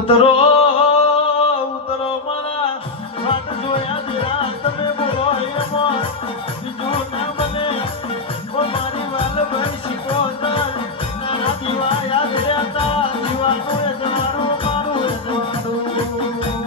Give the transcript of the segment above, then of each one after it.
ઉતરો ઉતરો મારા વાત જોયા જરા તમે બોલો એમાં બીજું ના બને ઓ મારી વાલ ભાઈ શીખો નાના દીવા યાદ રહેતા દીવાનું એ જવાનું મારું એ જવાનું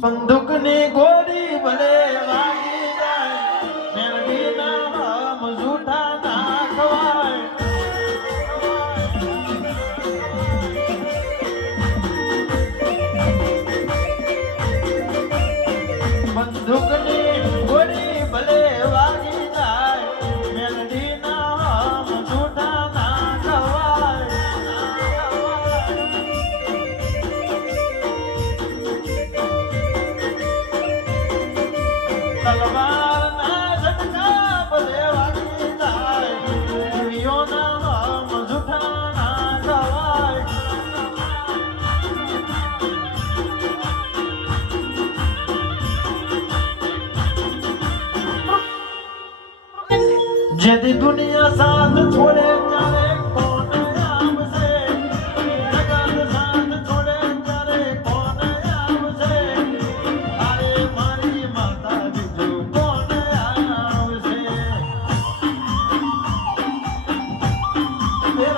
બંદૂકની ગોળી ભલે વાગી જાય મેલડીના હમ જૂઠા ના ખવાય બંદૂકની ગોળી ભલે વાગી જાય મેલડીના હમ જૂઠા ના ખવાય તલવાર ના ઝટકા ભલે વાગી જાય દેવીઓના હમ જૂઠા ના ખવાય જેથી દુનિયા સાથ છોડે ત્યારે કોણ આવશે જગત સાથ છોડે ત્યારે કોણ આવશે અરે મારી માતા બીજું કોણ આવશે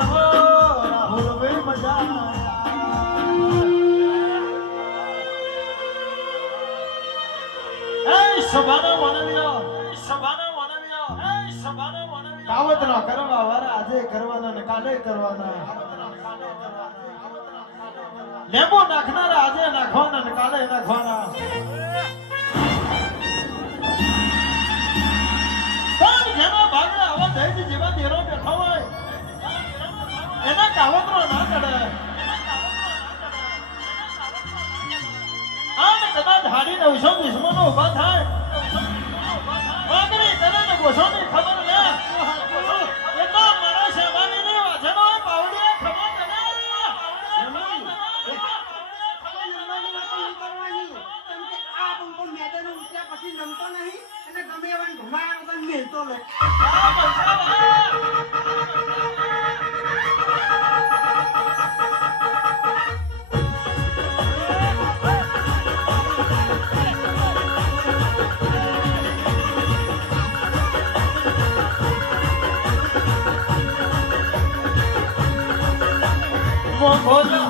રાહુલ ભાઈ મજા સભાના વનવીરો કાવતરા કરવા વાળા આજે કરવાના ને કાલે કરવાના લેબો નાખનારા આજે નાખવાના ને કાલે નાખવાના પણ જેના ભાગલા આવા દહેજ જેવા દેરો બેઠા હોય એના કાવતરો ના કરે આને કદાચ હાડી 900 દુશ્મનો ઉભા થાય વાગરી તને ને ગોસોની ખબર લે એ તો મારા શેવાની ની વાજનો પાવડીએ ખબર તને આ બંકો મેદાનો ઉઠ્યા પછી રમતો નહીં અને ગમે એવાની ઘુમાયા વગર મેલતો લે મોગોલા